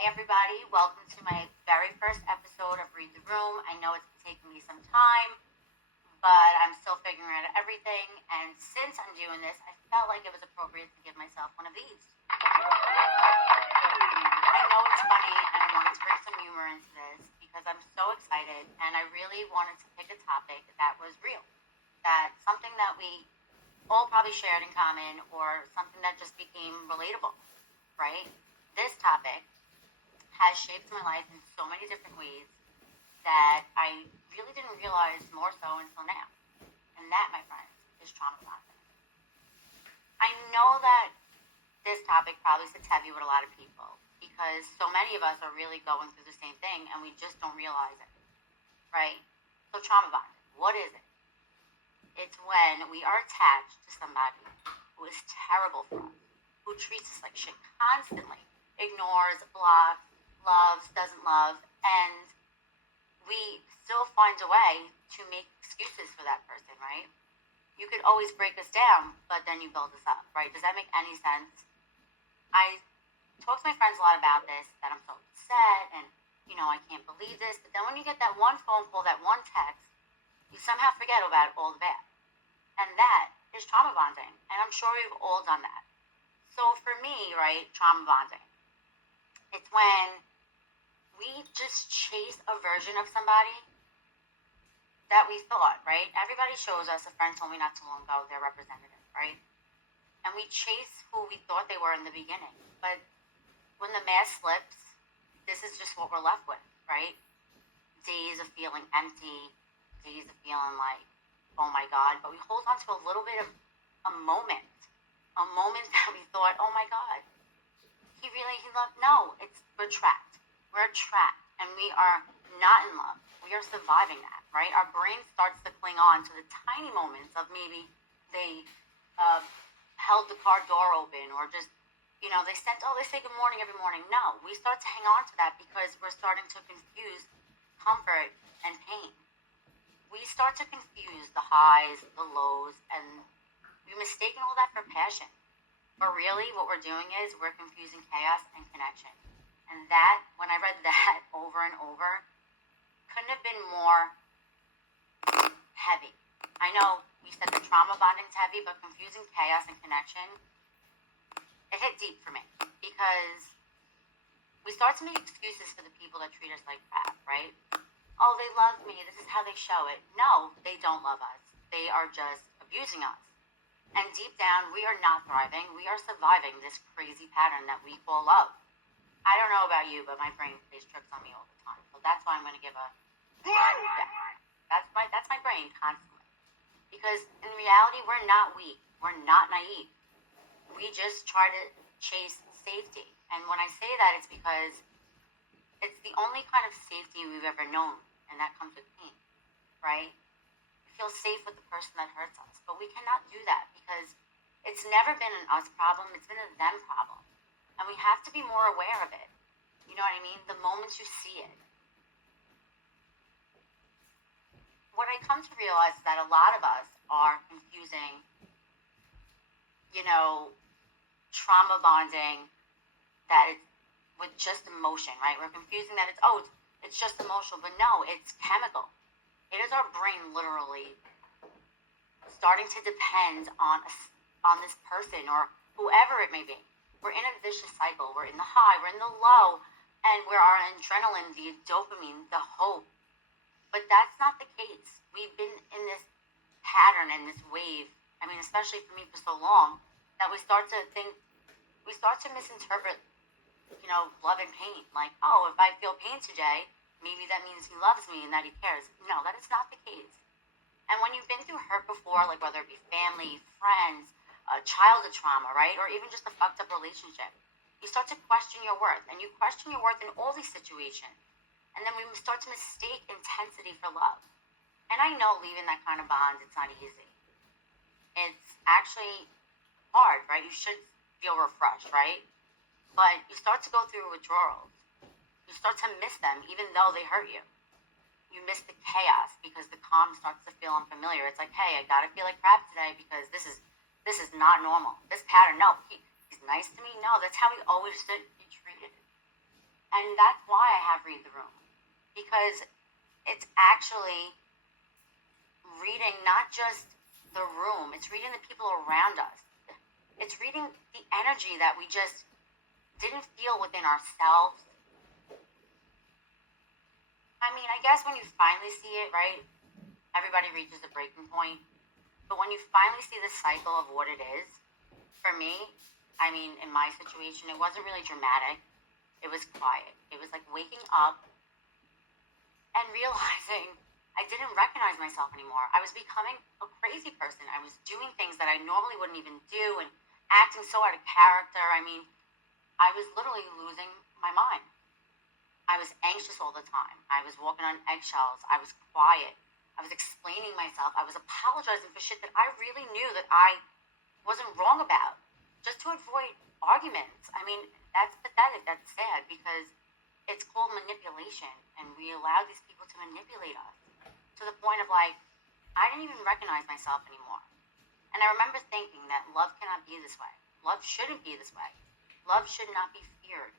Hey everybody, welcome to my very first episode of Read the Room. I know it's taken me some time, but I'm still figuring out everything, and since I'm doing this, I felt like it was appropriate to give myself one of these. I know it's funny, and I wanted to bring some humor into this because I'm so excited, and I really wanted to pick a topic that was real, that something that we all probably shared in common, or something that just became relatable, right? This topic has shaped my life in so many different ways that I really didn't realize more so until now. And that, my friends, is trauma bonding. I know that this topic probably sits heavy with a lot of people because so many of us are really going through the same thing and we just don't realize it, right? So trauma bonding, what is it? It's when we are attached to somebody who is terrible for us, who treats us like shit constantly, ignores, blocks, loves, doesn't love, and we still find a way to make excuses for that person, right? You could always break us down, but then you build us up, right? Does that make any sense? I talk to my friends a lot about this, that I'm so upset, and, I can't believe this, but then when you get that one phone call, that one text, you somehow forget about all the bad. And that is trauma bonding, and I'm sure we've all done that. So for me, right, trauma bonding, it's when we just chase a version of somebody that we thought, right? Everybody shows us, a friend told me not too long ago, their representative, right? And we chase who we thought they were in the beginning. But when the mask slips, this is just what we're left with, right? Days of feeling empty, days of feeling like, oh my God. But we hold on to a little bit of a moment that we thought, oh my God, he loved. No, we're trapped. We're trapped, and we are not in love. We are surviving that, right? Our brain starts to cling on to the tiny moments of maybe they held the car door open, or just, they say good morning every morning. No, we start to hang on to that because we're starting to confuse comfort and pain. We start to confuse the highs, the lows, and we mistaken all that for passion. But really, what we're doing is we're confusing chaos and connection. And that, when I read that over and over, couldn't have been more heavy. I know we said the trauma bonding's heavy, but confusing chaos and connection, it hit deep for me. Because we start to make excuses for the people that treat us like crap, right? Oh, they love me. This is how they show it. No, they don't love us. They are just abusing us. And deep down, we are not thriving. We are surviving this crazy pattern that we call love. I don't know about you, but my brain plays tricks on me all the time. So that's why I'm going to give a feedback. That's my brain constantly. Because in reality, we're not weak. We're not naive. We just try to chase safety. And when I say that, it's because it's the only kind of safety we've ever known, and that comes with pain, right? We feel safe with the person that hurts us, but we cannot do that because it's never been an us problem, it's been a them problem. And we have to be more aware of it. You know what I mean? The moment you see it. What I come to realize is that a lot of us are confusing, trauma bonding that it's with just emotion, right? We're confusing that it's just emotional, but no, it's chemical. It is our brain literally starting to depend on this person or whoever it may be. We're in a vicious cycle. We're in the high, we're in the low, and where our adrenaline, the dopamine, the hope. But that's not the case. We've been in this pattern and this wave, especially for me for so long, that we start to misinterpret, love and pain. Like, oh, if I feel pain today, maybe that means he loves me and that he cares. No, that is not the case. And when you've been through hurt before, like whether it be family, friends, childhood trauma, right? Or even just a fucked up relationship. You start to question your worth. And you question your worth in all these situations. And then we start to mistake intensity for love. And I know leaving that kind of bond, it's not easy. It's actually hard, right? You should feel refreshed, right? But you start to go through withdrawals. You start to miss them even though they hurt you. You miss the chaos because the calm starts to feel unfamiliar. It's like, hey, I gotta feel like crap today because this is not normal. This pattern, no, he's nice to me. No, that's how he always should be treated. And that's why I have Read the Room. Because it's actually reading not just the room, it's reading the people around us. It's reading the energy that we just didn't feel within ourselves. I mean, I guess when you finally see it, right, everybody reaches a breaking point. But when you finally see the cycle of what it is, for me, I mean, in my situation, it wasn't really dramatic. It was quiet. It was like waking up and realizing I didn't recognize myself anymore. I was becoming a crazy person. I was doing things that I normally wouldn't even do and acting so out of character. I mean, I was literally losing my mind. I was anxious all the time. I was walking on eggshells. I was quiet. I was explaining myself. I was apologizing for shit that I really knew that I wasn't wrong about, just to avoid arguments. I mean, that's pathetic. That's sad, because it's called manipulation, and we allow these people to manipulate us to the point of, like, I didn't even recognize myself anymore. And I remember thinking that love cannot be this way. Love shouldn't be this way. Love should not be feared.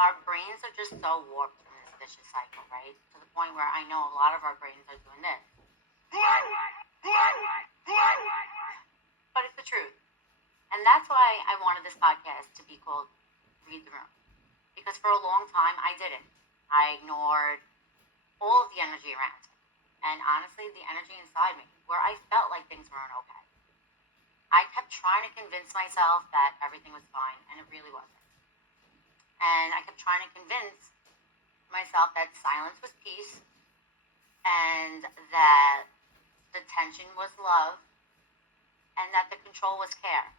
Our brains are just so warped from this vicious cycle, right? To the point where I know a lot of our brains are doing this. But it's the truth. And that's why I wanted this podcast to be called Read the Room. Because for a long time, I didn't. I ignored all of the energy around me. And honestly, the energy inside me, where I felt like things weren't okay. I kept trying to convince myself that everything was fine, and it really wasn't. And I kept trying to convince myself that silence was peace, and that the tension was love, and that the control was care.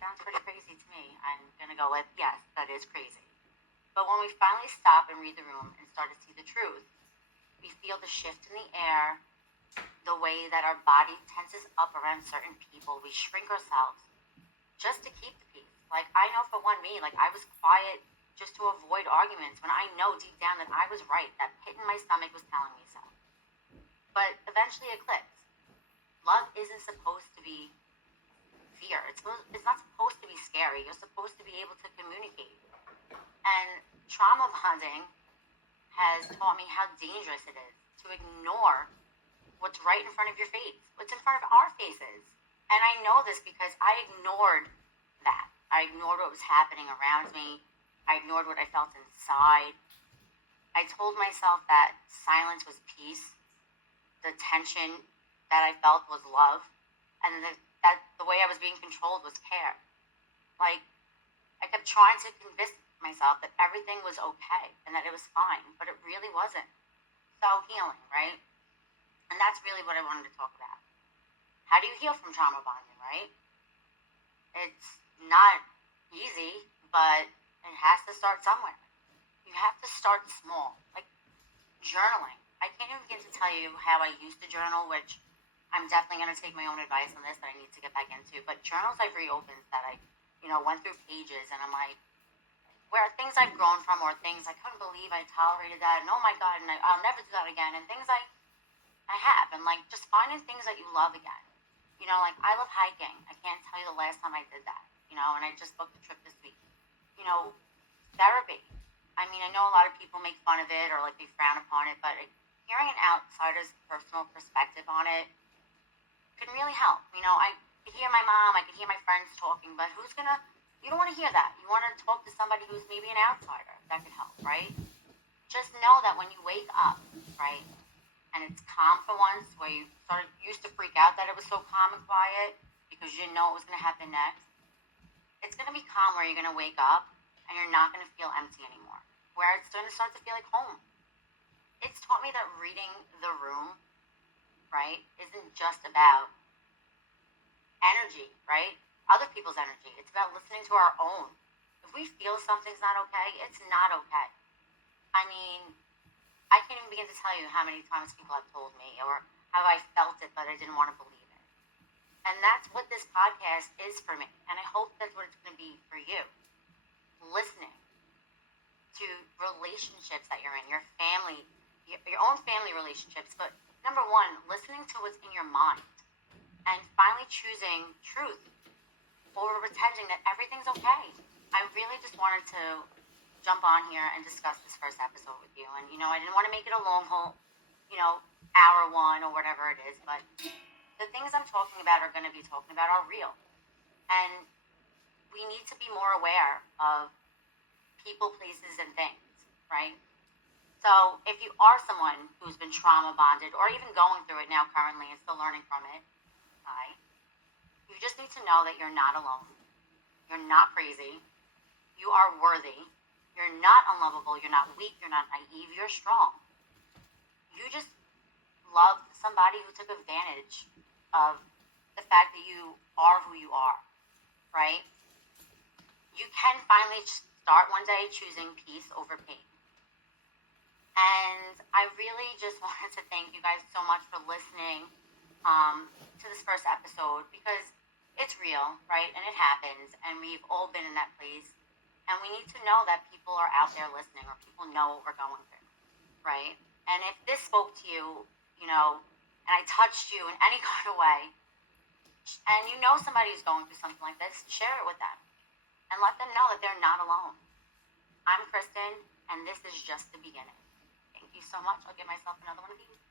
Sounds pretty crazy to me. I'm going to go with, yes, that is crazy. But when we finally stop and read the room and start to see the truth, we feel the shift in the air, the way that our body tenses up around certain people. We shrink ourselves just to keep the peace. Like, I know for one, me, like, I was quiet just to avoid arguments when I know deep down that I was right. That pit in my stomach was telling me so. But eventually it clicks. Love isn't supposed to be fear. It's not supposed to be scary. You're supposed to be able to communicate. And trauma bonding has taught me how dangerous it is to ignore what's right in front of your face, what's in front of our faces. And I know this because I ignored that. I ignored what was happening around me. I ignored what I felt inside. I told myself that silence was peace. The tension that I felt was love. And that the way I was being controlled was care. Like, I kept trying to convince myself that everything was okay and that it was fine, but it really wasn't. So healing, right? And that's really what I wanted to talk about. How do you heal from trauma bonding, right? It's not easy, but it has to start somewhere. You have to start small, like journaling. I can't even begin to tell you how I used to journal, which I'm definitely going to take my own advice on this that I need to get back into. But journals I've reopened that I, went through pages, and I'm like, where things I've grown from, or things I couldn't believe I tolerated that, and oh my God, and I'll never do that again, and things I have, and like just finding things that you love again. Like I love hiking. I can't tell you the last time I did that, and I just booked a trip this week. Therapy. I mean, I know a lot of people make fun of it or like they frown upon it, but hearing an outsider's personal perspective on it can really help. I could hear my mom, I could hear my friends talking, but you don't want to hear that. You want to talk to somebody who's maybe an outsider. That could help, right? Just know that when you wake up, right, and it's calm for once, where you used to freak out that it was so calm and quiet because you didn't know what was going to happen next, it's going to be calm where you're going to wake up and you're not going to feel empty anymore, where it's going to start to feel like home. It's taught me that reading the room, right, isn't just about energy, right? Other people's energy. It's about listening to our own. If we feel something's not okay, it's not okay. I mean, I can't even begin to tell you how many times people have told me or how I felt it, but I didn't want to believe it. And that's what this podcast is for me. And I hope that's what it's going to be for you. Listening to relationships that you're in, your family, your own family relationships. But number one, listening to what's in your mind. And finally choosing truth over pretending that everything's okay. I really just wanted to jump on here and discuss this first episode with you. And, I didn't want to make it a long haul, hour one or whatever it is, but the things I'm talking about are going to be talking about are real. And we need to be more aware of people, places, and things, right? So if you are someone who's been trauma bonded or even going through it now currently and still learning from it, you just need to know that you're not alone. You're not crazy. You are worthy. You're not unlovable. You're not weak. You're not naive. You're strong. You just loved somebody who took advantage of the fact that you are who you are, right? You can finally start one day choosing peace over pain. And I really just wanted to thank you guys so much for listening to this first episode, because it's real, right? And it happens, and we've all been in that place. And we need to know that people are out there listening, or people know what we're going through, right? And if this spoke to you, and I touched you in any kind of way, and somebody who's going through something like this, share it with them and let them know that they're not alone. I'm Kristen, and this is just the beginning. Thank you so much. I'll give myself another one of these.